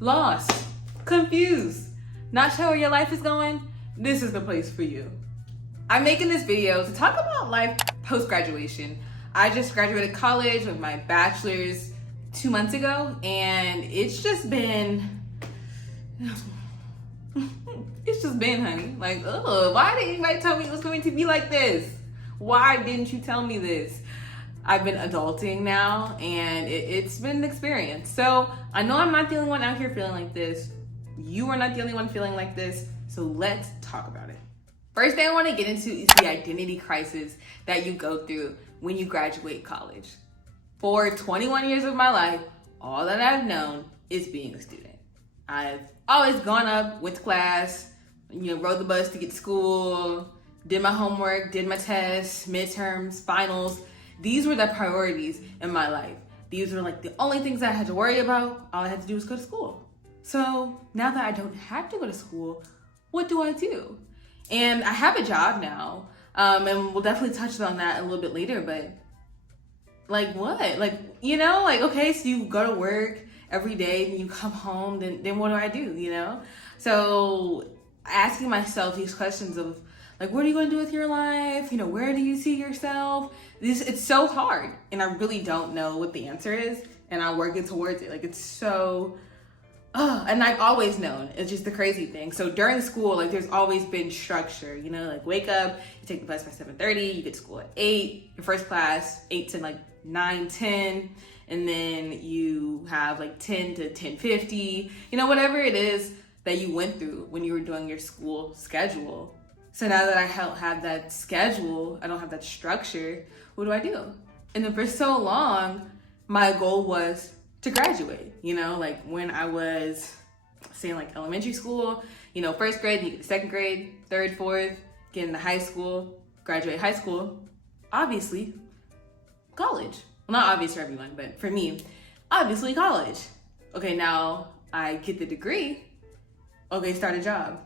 lost, confused, not sure where your life is going, this is the place for you. I'm making this video to talk about life post-graduation. I just graduated college with my bachelor's 2 months ago, and it's just been, honey. Like, oh, why didn't anybody tell me it was going to be like this? Why didn't you tell me this? I've been adulting now, and it's been an experience. So I know I'm not the only one out here feeling like this. You are not the only one feeling like this. So let's talk about it. First thing I want to get into is the identity crisis that you go through when you graduate college. For 21 years of my life, all that I've known is being a student. I've always gone up, went to class, rode the bus to get to school, did my homework, did my tests, midterms, finals. These were the priorities in my life. These were like the only things I had to worry about. All I had to do was go to school. So now that I don't have to go to school, what do I do? And I have a job now, and we'll definitely touch on that a little bit later, but like what? Okay, so you go to work every day and you come home, then what do? So asking myself these questions of like, what are you going to do with your life? Where do you see yourself? It's so hard, and I really don't know what the answer is, and I'm working towards it. Like, it's so, and I've always known. It's just the crazy thing. So during school, like, there's always been structure, like wake up, you take the bus by 7:30, you get to school at 8, your first class, 8 to like 9, 10, and then you have like 10 to 10:50, whatever it is that you went through when you were doing your school schedule. So now that I don't have that schedule, I don't have that structure, what do I do? And then for so long, my goal was to graduate, like when I was saying like elementary school, first grade, you get to second grade, third, fourth, get into high school, graduate high school, obviously college. Well, not obvious for everyone, but for me, obviously college. Okay, now I get the degree. Okay, start a job.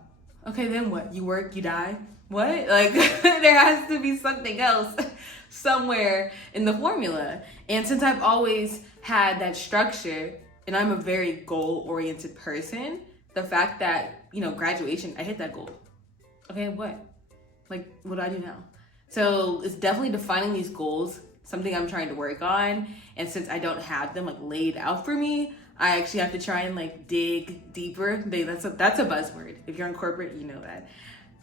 Okay, then what? You work, you die? What? Like, there has to be something else somewhere in the formula. And since I've always had that structure, and I'm a very goal-oriented person, the fact that, graduation, I hit that goal. Okay, what? Like, what do I do now? So it's definitely defining these goals, something I'm trying to work on. And since I don't have them like laid out for me, I actually have to try and like dig deeper. That's a buzzword. If you're in corporate, you know that.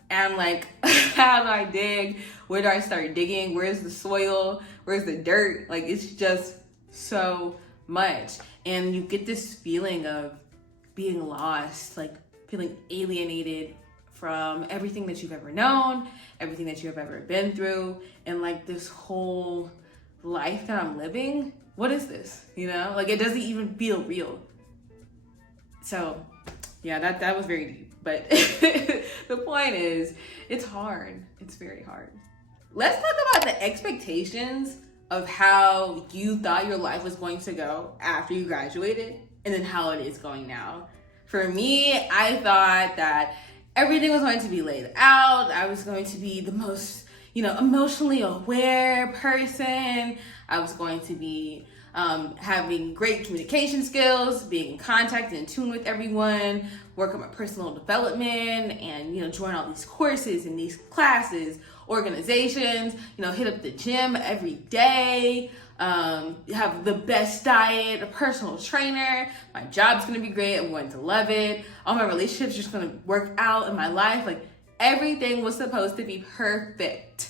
And like, how do I dig? Where do I start digging? Where's the soil? Where's the dirt? Like, it's just so much. And you get this feeling of being lost, like feeling alienated from everything that you've ever known, everything that you have ever been through, and like this whole life that I'm living. What is this? Like, it doesn't even feel real. So yeah, that was very deep. But the point is, it's hard. It's very hard. Let's talk about the expectations of how you thought your life was going to go after you graduated, and then how it is going now. For me, I thought that everything was going to be laid out. I was going to be the most, emotionally aware person. I was going to be having great communication skills, being in contact and in tune with everyone, work on my personal development, and join all these courses and these classes, organizations, hit up the gym every day, have the best diet, a personal trainer, my job's gonna be great, I'm going to love it, all my relationships are just gonna work out in my life. Like, everything was supposed to be perfect.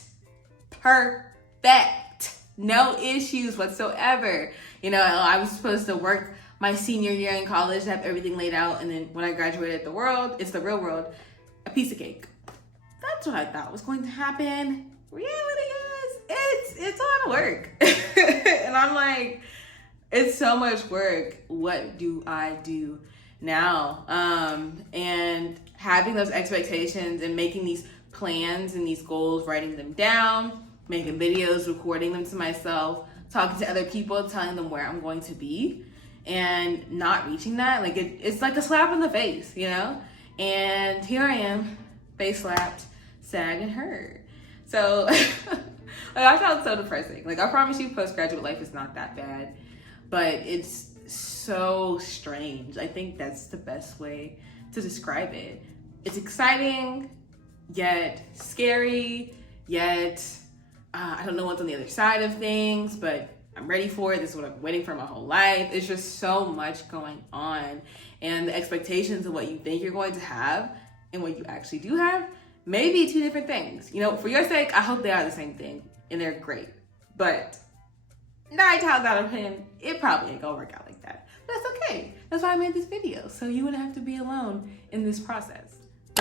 No issues whatsoever. I was supposed to work my senior year in college, have everything laid out, and then when I graduated the real world, a piece of cake. That's what I thought was going to happen. Reality is, it's a lot of work. And I'm like, it's so much work. What do I do now? And having those expectations and making these plans and these goals, writing them down, making videos, recording them to myself, talking to other people, telling them where I'm going to be, and not reaching that, like it's like a slap in the face, And here I am, face slapped, sad and hurt. So I felt so depressing. Like, I promise you, postgraduate life is not that bad, but it's so strange. I think that's the best way to describe it. It's exciting, yet scary, yet I don't know what's on the other side of things, but I'm ready for it. This is what I've been waiting for my whole life. It's just so much going on. And the expectations of what you think you're going to have and what you actually do have may be two different things. You know, for your sake, I hope they are the same thing and they're great. But 9 times out of 10, it probably ain't gonna work out like that. But that's okay. That's why I made this video, so you wouldn't have to be alone in this process.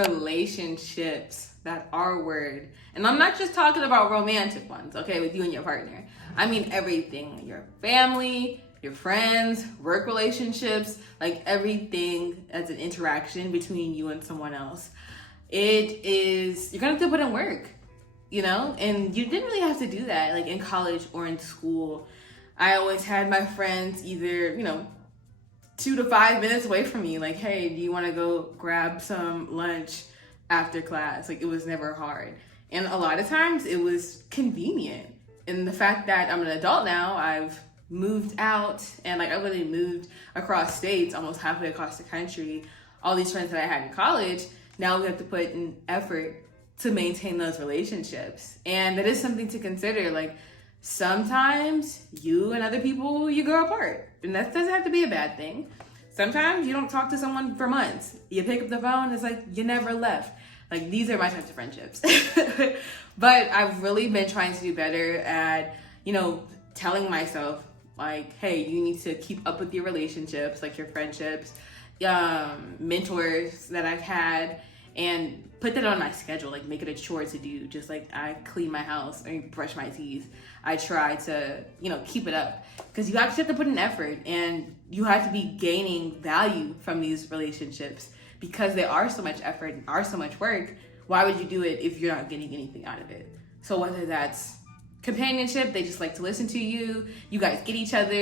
Relationships, that R word. And I'm not just talking about romantic ones, okay, with you and your partner. I mean everything, your family, your friends, work relationships, like everything that's an interaction between you and someone else. You're gonna have to put in work, you know? And you didn't really have to do that, like in college or in school. I always had my friends either, 2 to 5 minutes away from me, like, hey, do you wanna go grab some lunch after class? Like, it was never hard. And a lot of times it was convenient. And the fact that I'm an adult now, I've moved out and like I literally moved across states, almost halfway across the country. All these friends that I had in college, now we have to put in effort to maintain those relationships. And that is something to consider. Like, sometimes you and other people, you grow apart. And that doesn't have to be a bad thing. Sometimes you don't talk to someone for months. You pick up the phone, it's like you never left. Like, these are my types of friendships. But I've really been trying to do better at, telling myself, like, hey, you need to keep up with your relationships, like your friendships, mentors that I've had, and put that on my schedule, like make it a chore to do. Just like I clean my house, I brush my teeth. I try to, keep it up, because you actually have to put in effort and you have to be gaining value from these relationships, because they are so much effort and are so much work. Why would you do it if you're not getting anything out of it? So whether that's companionship, they just like to listen to you, you guys get each other,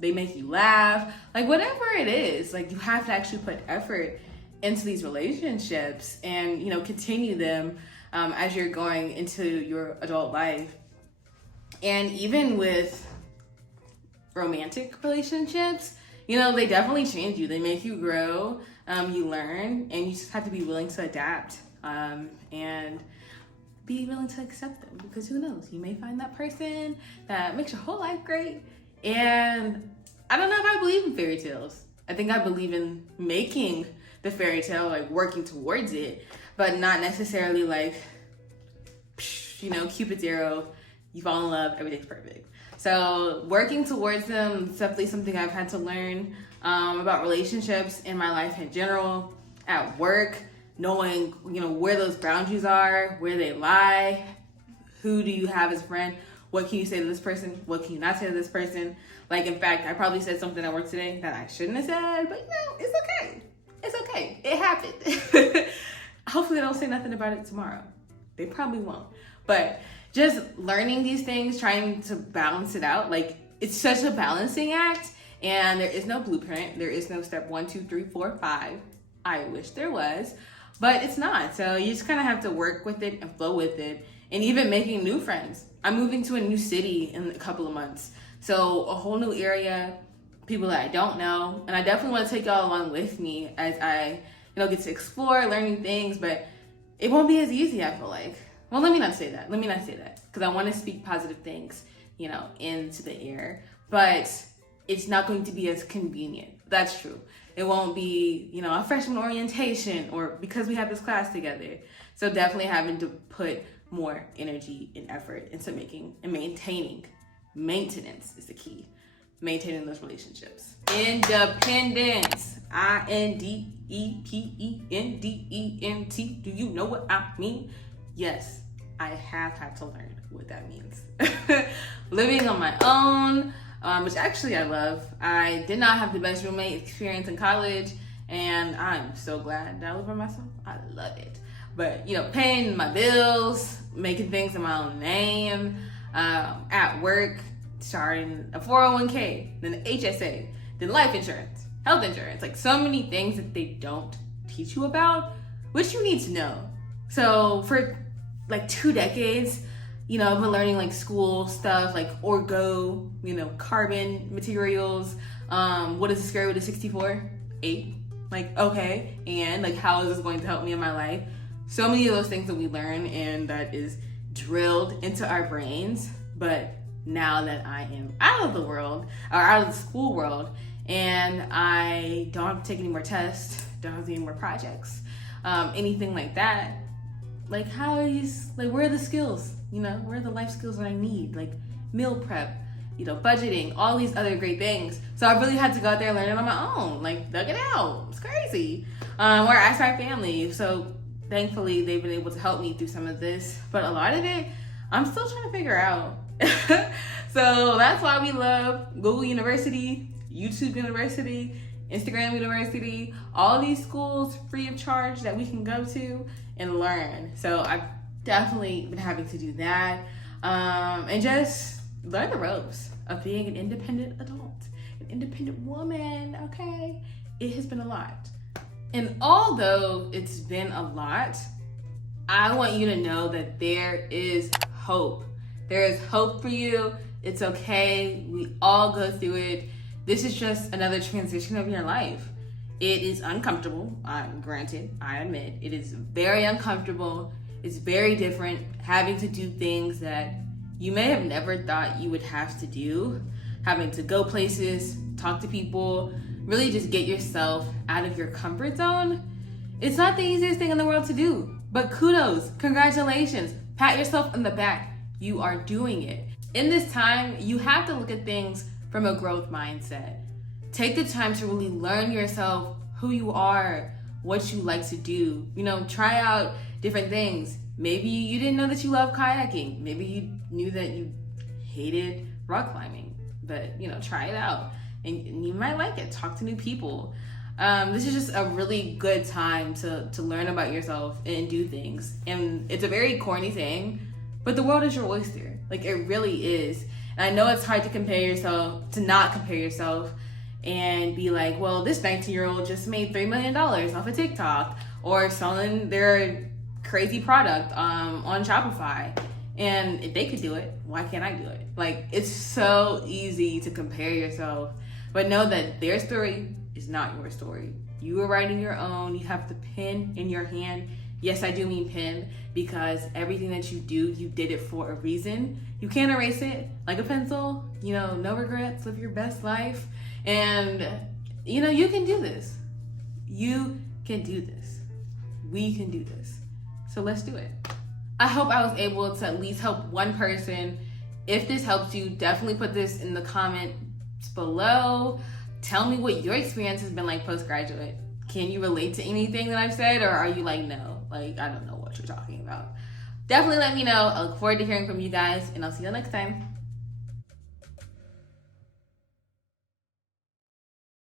they make you laugh, like whatever it is, like you have to actually put effort into these relationships and, continue them as you're going into your adult life. And even with romantic relationships, they definitely change you. They make you grow, you learn, and you just have to be willing to adapt and be willing to accept them, because who knows, you may find that person that makes your whole life great. And I don't know if I believe in fairy tales. I think I believe in making the fairy tale, like working towards it, but not necessarily like, Cupid's arrow, you fall in love, everything's perfect. So working towards them is definitely something I've had to learn about relationships in my life in general, at work, knowing, where those boundaries are, where they lie, who do you have as a friend, what can you say to this person, what can you not say to this person. Like, in fact, I probably said something at work today that I shouldn't have said, but it's okay. It's okay. It happened. Hopefully they don't say nothing about it tomorrow. They probably won't. But just learning these things, trying to balance it out, like, it's such a balancing act, and there is no blueprint. There is no step 1, 2, 3, 4, 5. I wish there was, but it's not. So you just kind of have to work with it and flow with it, and even making new friends. I'm moving to a new city in a couple of months, so a whole new area, people that I don't know, and I definitely want to take y'all along with me as I, get to explore, learning things, but it won't be as easy, I feel like. Well, let me not say that, because I want to speak positive things, into the air, but it's not going to be as convenient. That's true. It won't be, a freshman orientation, or because we have this class together. So definitely having to put more energy and effort into making and maintaining. Maintenance is the key. Maintaining those relationships. Independence. INDEPENDENT. Do you know what I mean? Yes, I have had to learn what that means. Living on my own, which actually I love. I did not have the best roommate experience in college, and I'm so glad that I live by myself. I love it. But, paying my bills, making things in my own name, at work, starting a 401k, then the HSA, then life insurance, health insurance, like so many things that they don't teach you about, which you need to know. So for like 2 decades, I've been learning like school stuff, like orgo, carbon materials, What is the square root of 64? 8. Like, okay, and like, how is this going to help me in my life? So many of those things that we learn and that is drilled into our brains. But now that I am out of the world, or out of the school world, and I don't have to take any more tests, don't have to do any more projects, anything like that, like how is, like where are the skills? You know, where are the life skills that I need? Like meal prep, you know, budgeting, all these other great things. So I really had to go out there and learn it on my own, like dug it out. It's crazy. Or ask my family. So thankfully they've been able to help me through some of this, but a lot of it I'm still trying to figure out. So that's why we love Google University, YouTube University, Instagram University, all these schools free of charge that we can go to and learn. So I've definitely been having to do that, and just learn the ropes of being an independent adult, an independent woman, okay? It has been a lot. And although it's been a lot, I want you to know that there is hope. There is hope for you. It's okay. We all go through it. This is just another transition of your life. It is uncomfortable. Granted, I admit, it is very uncomfortable. It's very different having to do things that you may have never thought you would have to do. Having to go places, talk to people, really just get yourself out of your comfort zone. It's not the easiest thing in the world to do, but kudos, congratulations, pat yourself on the back. You are doing it. In this time, you have to look at things from a growth mindset. Take the time to really learn yourself, who you are, what you like to do. You know, try out different things. Maybe you didn't know that you love kayaking. Maybe you knew that you hated rock climbing, but you know, try it out and you might like it. Talk to new people. This is just a really good time to learn about yourself and do things. And it's a very corny thing, but the world is your oyster. Like, it really is. And I know it's hard to compare yourself, to not compare yourself and be like, well, this 19-year-old just made $3 million off of TikTok or selling their crazy product on Shopify. And if they could do it, why can't I do it? Like, it's so easy to compare yourself, but know that their story is not your story. You are writing your own. You have the pen in your hand. Yes, I do mean pen, because everything that you do, you did it for a reason. You can't erase it like a pencil. You know, no regrets, live your best life. And, you know, you can do this. You can do this. We can do this. So let's do it. I hope I was able to at least help one person. If this helps you, definitely put this in the comments below. Tell me what your experience has been like postgraduate. Can you relate to anything that I've said, or are you like, no, like, I don't know what you're talking about? Definitely let me know. I look forward to hearing from you guys, and I'll see you next time.